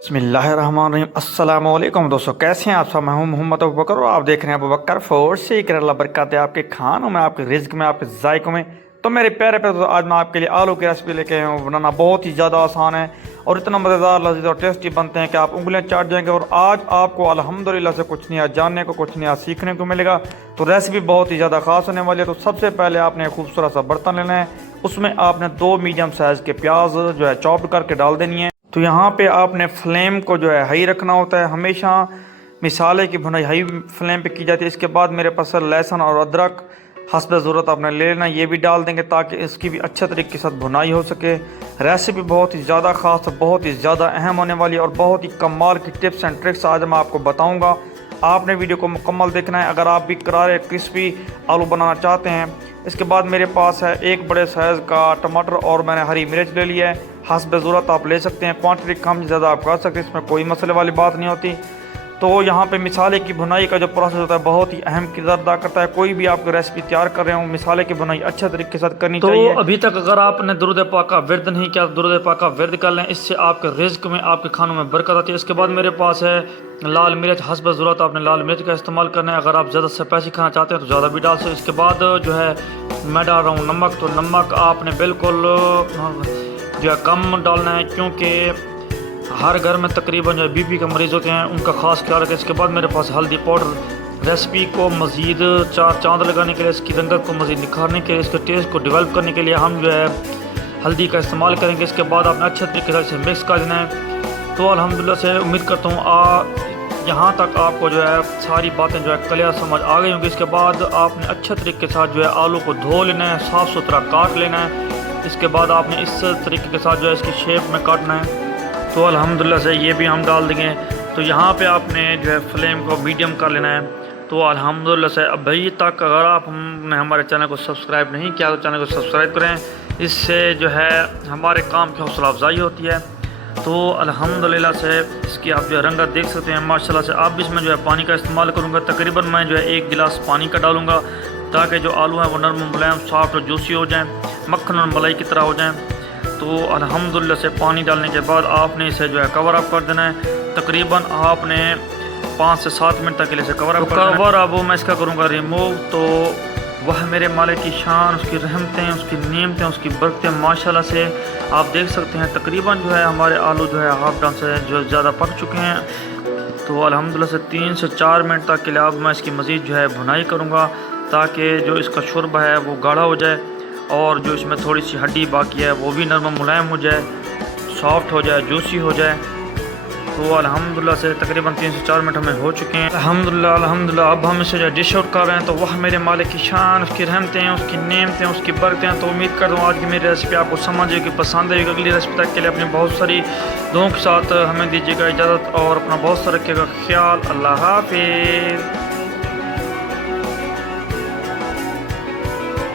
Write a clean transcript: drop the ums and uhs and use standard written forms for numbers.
बिस्मिल्लाहिर्रहमानिर्रहीम। अस्सलाम वालेकुम दोस्तों, कैसे हैं आप सब। मैं हूं मोहम्मद अबू बकर और आप देख रहे हैं अबू बकर फोर्स। सीख अल्लाह बरकत है आपके खानों में, आपके रिज्क में, आपके जायकों में। तो मेरे प्यारे प्यारे दोस्तों, आज मैं आपके लिए आलू की रेसिपी लेके आया हूँ। बनाना बहुत ही ज़्यादा आसान है और इतना मज़ेदार, लजीज और टेस्टी बनते हैं कि आप उंगलियां चाट जाएंगे। और आज आपको अल्हम्दुलिल्लाह से कुछ नया जानने को, कुछ नया सीखने को मिलेगा। तो रेसिपी बहुत ही ज़्यादा खास होने वाली है। तो सबसे पहले आपने एक खूबसूरत सा बर्तन लेना है, उसमें आपने 2 मीडियम साइज़ के प्याज जो है चॉप्ड करके डाल देनी है। तो यहाँ पे आपने फ्लेम को जो है हाई रखना होता है। हमेशा मिसाले की भुनाई हाई फ्लेम पे की जाती है। इसके बाद मेरे पास लहसुन और अदरक हस्ब ज़रूरत आपने ले लेना, ये भी डाल देंगे ताकि इसकी भी अच्छे तरीके के साथ भुनाई हो सके। रेसिपी बहुत ही ज़्यादा ख़ास, बहुत ही ज़्यादा अहम होने वाली है और बहुत ही कमाल की टिप्स एंड ट्रिक्स आज मैं आपको बताऊँगा। आपने वीडियो को मुकम्मल देखना है अगर आप भी करारे क्रिस्पी आलू बनाना चाहते हैं। इसके बाद मेरे पास है एक बड़े साइज़ का टमाटर और मैंने हरी मिर्च ले लिया है। हस्ब ज़रूरत आप ले सकते हैं, क्वांटिटी कम ज़्यादा आप कर सकते हैं, इसमें कोई मसले वाली बात नहीं होती। तो यहाँ पे मिसाले की भुनाई का जो प्रोसेस होता है बहुत ही अहम किरदार अदा करता है। कोई भी आपकी रेसिपी तैयार कर रहे हो, मिसाले की भुनाई अच्छे तरीके के साथ करनी चाहिए। तो अभी तक अगर आपने दुरूद पाक का विर्द नहीं किया तो दुरूद पाक का विर्द कर लें, इससे आपके रिज्क में, आपके खानों में बरकत आती है। इसके बाद मेरे पास है लाल मिर्च, हस्ब ज़रूरत आपने लाल मिर्च का इस्तेमाल करना है। अगर आप ज़्यादा स्पाइसी खाना चाहते हैं तो ज़्यादा भी डाल सकते हैं। इसके बाद जो है मैं डाल रहा हूँ नमक। तो नमक आपने बिल्कुल जो है कम डालना है, क्योंकि हर घर में तकरीबन जो बीपी के मरीज़ होते हैं, उनका ख़ास ख्याल रखें। इसके बाद मेरे पास हल्दी पाउडर, रेसिपी को मज़ीद चार चांद लगाने के लिए, इसकी रंगत को मज़ीद निखारने के लिए, इसके टेस्ट को डेवलप करने के लिए हम जो है हल्दी का इस्तेमाल करेंगे। इसके बाद आपने अच्छे तरीके से इसे मिक्स कर देना है। तो अल्हम्दुलिल्लाह से उम्मीद करता हूँ यहाँ तक आपको जो है सारी बातें जो है क्लियर समझ आ गई होंगी। इसके बाद आपने अच्छे तरीके के साथ जो है आलू को धो लेना है, साफ़ सुथरा काट लेना है। इसके बाद आपने इस तरीके के साथ जो है इसकी शेप में काटना है। तो अल्हम्दुलिल्लाह से ये भी हम डाल देंगे। तो यहाँ पे आपने जो है फ्लेम को मीडियम कर लेना है। तो अल्हम्दुलिल्लाह से अभी तक अगर आपने हमारे चैनल को सब्सक्राइब नहीं किया तो चैनल को सब्सक्राइब करें, इससे जो है हमारे काम की हौसला अफजाई होती है। तो अल्हम्दुलिल्लाह से इसकी आप जो है रंगत देख सकते हैं माशाल्लाह से। आप इसमें जो है पानी का इस्तेमाल करूँगा, तकरीबन मैं जो है 1 गिलास पानी का डालूँगा ताकि जो आलू हैं वो नरम मुलायम, सॉफ्ट और जूसी हो जाएँ, मक्खन और मलाई की तरह हो जाएँ। तो अल्हम्दुलिल्लाह से पानी डालने के बाद आपने इसे जो है कवर अप कर देना है। तकरीबन आपने 5 से 7 मिनट तक के लिए इसे कवर अप कर देना है। कवर अब मैं इसका करूँगा रिमूव। तो वह मेरे मालिक की शान, उसकी रहमतें, उसकी नेमतें, उसकी बरकतें माशाल्लाह से आप देख सकते हैं। तकरीबन जो है हमारे आलू जो है हाफ डन से जो ज़्यादा पक चुके हैं। तो अल्हम्दुलिल्लाह से 3 से 4 मिनट तक के लिए अब मैं इसकी मज़ीद जो है भुनाई करूँगा ताकि जो इसका शुरबा है वो गाढ़ा हो जाए और जो इसमें थोड़ी सी हड्डी बाकी है वो भी नरम मुलायम हो जाए, सॉफ्ट हो जाए, जूसी हो जाए। तो अल्हम्दुलिल्लाह से तकरीबन 3 से 4 मिनट हमें हो चुके हैं। अल्हम्दुलिल्लाह अब हम इसे जो डिश आउट कर रहे हैं। तो वह मेरे मालिक की शान, उसकी रहमतें, उसकी नेमतें, उसकी बरकतें। तो उम्मीद करता हूँ आज की मेरी रेसिपी आपको समझ आएगी, पसंद आएगी। अगली रेसिपी तक के लिए अपनी बहुत सारी दुआओं के साथ हमें दीजिएगा इजाज़त और अपना बहुत सारा रखिएगा ख्याल। अल्लाह हाफिज़।